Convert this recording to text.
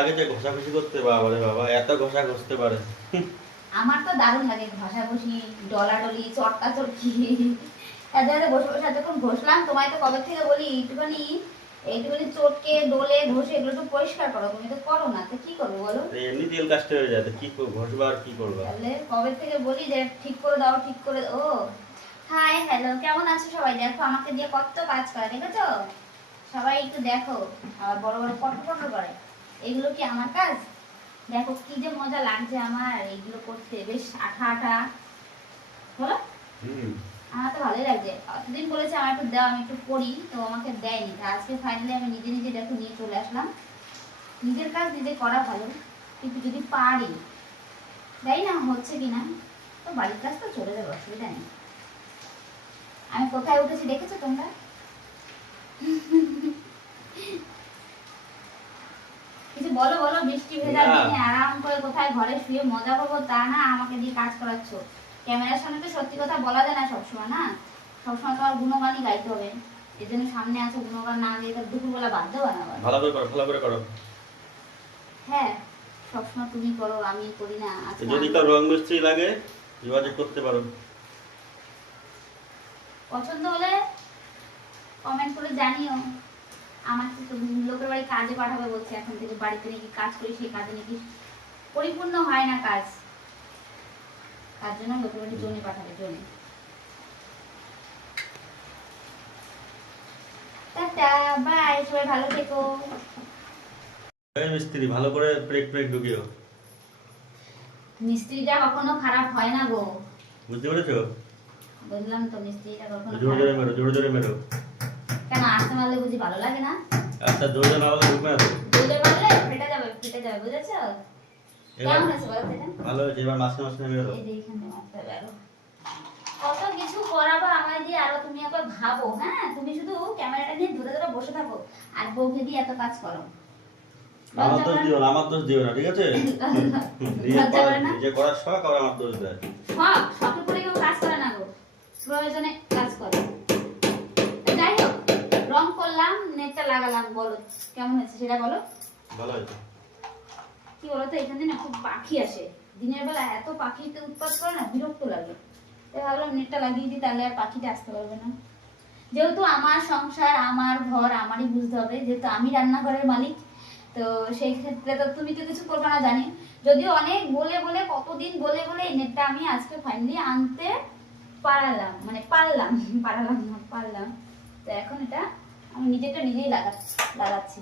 আগে যে ঘষাঘষি করতে বাবা রে বাবা এত ঘষা ঘষতে পারে। আমার তো দারুণ লাগে ঘষাঘষি ডলাডলি চটকা চটকি তাদের বসে বসে যখন ঘষলাম তোমায় তো কবে থেকে বলি একটুখানি এইটুখানি চটকে ডলে ঘষে এগুলো একটু পরিষ্কার করো তুমি তো করো না তো কি করব বলো? তো এমনি তেল কাজটা হয়ে যায় তো কি করব ঘষবা আর কি করবা? তাহলে কবে থেকে বলি যে ঠিক করে দাও ঠিক করে ও হাই হ্যালো কেমন আছো সবাই? দেখো আমাকে দিয়ে কত কাজ করে দেখেছ? সবাই একটু দেখো আবার বড় বড় ফটো ফটো করে। এগুলো কি আমার কাজ? দেখো কি যে মজা লাগছে আমার এইগুলো করতে। বেশ আঠা আঠা। বলো? আমার তো ভালোই লাগছে। অতদিন বলেছে আমার একটু দাও আমি একটু করি। তো আমাকে দেয়নি। তা আজকে ফাইনালি আমি নিজে নিজে দেখো নিয়ে চলে আসলাম। নিজের কাজ নিজে করা ভালো। কিন্তু যদি পারি যাই না? হচ্ছে কি না তো বাড়ির কাজ তো চলে যাবে অসুবিধা নেই। আমি কোথায় উঠেছি দেখেছ তোমরা কিছু বলো বলো বৃষ্টি ভেজা না। দিনে আরাম করে কোথায় ঘরে শুয়ে মজা করব তা না আমাকে দিয়ে কাজ করাচ্ছ। ক্যামেরার সামনে তো সত্যি কথা বলা যায় না সবসময় না? সবসময় তো আর গুণগানই গাইতে হবে। এই জন্য সামনে আছে গুণগান না গিয়ে তো দুপুরবেলা বাধ্য বানাবো ভালো করে করো ভালো করে করো। হ্যাঁ সবসময় তুমি করো আমি করি না যদি কারও রং মিস্ত্রি লাগে যোগাযোগ করতে পারো। পছন্দ হলে কমেন্ট করে জানিও। আমার তো তো লোকের বাড়ি কাজে পাঠাবে বলছে এখন থেকে বাড়িতে নাকি কাজ করি সেই কাজে নাকি পরিপূর্ণ হয় না কাজ। তার জন্য বাড়ি জমি পাঠাবে টাটা বাই সবাই ভালো থেকো। মিস্ত্রি ভালো করে ব্রেক ব্রেক ঢুকিও। মিস্ত্রিটা কখনো খারাপ হয় না গো। বুঝতে পেরেছ? বুঝলাম তো মিস্ত্রিটা কখনো জোরে জোরে মেরো জোরে জোরে মেরো। কেন আসতে মারলে বুঝি ভালো লাগে না? আচ্ছা জোরে জোরে ঢুকবে না মারলে ফেটে যাবে ফেটে যাবে বুঝেছ? কেমন হয়েছে বলো তো ভালো হয়েছে এবার মাঝখানে মাঝখানে মেরো এই যে এখানে মারতে হবে কত কিছু করাবো আমায় দিয়ে আরও তুমি একবার ভাবো হ্যাঁ? তুমি শুধু ক্যামেরাটা নিয়ে ধরে ধরে বসে থাকো আর বউকে দিয়ে এত কাজ করো। আমার দোষ দিও না আমার দোষ দিও না ঠিক আছে? নিজে লজ্জা করা- করে না? নিজে করার শখ আর আমার দোষ দেয়। সব শখে করে কেউ কাজ করে না গো। প্রয়োজনে কাজ করে। যাই হোক রং করলাম নেটটা লাগালাম বলো। কেমন হয়েছে সেটা বলো। ভালো হয়েছে। কি বলতো, এখানে না খুব পাখি আসে। দিনের বেলা এত পাখিতে উৎপাত করে না, বিরক্ত লাগে। তাই ভাবলাম নেটটা লাগিয়ে দিই, তাহলে আর পাখিটা আসতে পারবে না। যেহেতু আমার সংসার, আমার ঘর, আমারই বুঝতে হবে, যেহেতু আমি রান্নাঘরের মালিক, তো সেই ক্ষেত্রে তো তুমি তো কিছু করবে না, জানি। যদিও অনেক বলে বলে, কতদিন বলে বলে এই নেটটা আমি আজকে ফাইনালি আনতে পারালাম মানে পারলাম, পারালাম না, পারলাম। তো এখন এটা আমি নিজেটা নিজেই লাগাচ্ছি লাগাচ্ছি।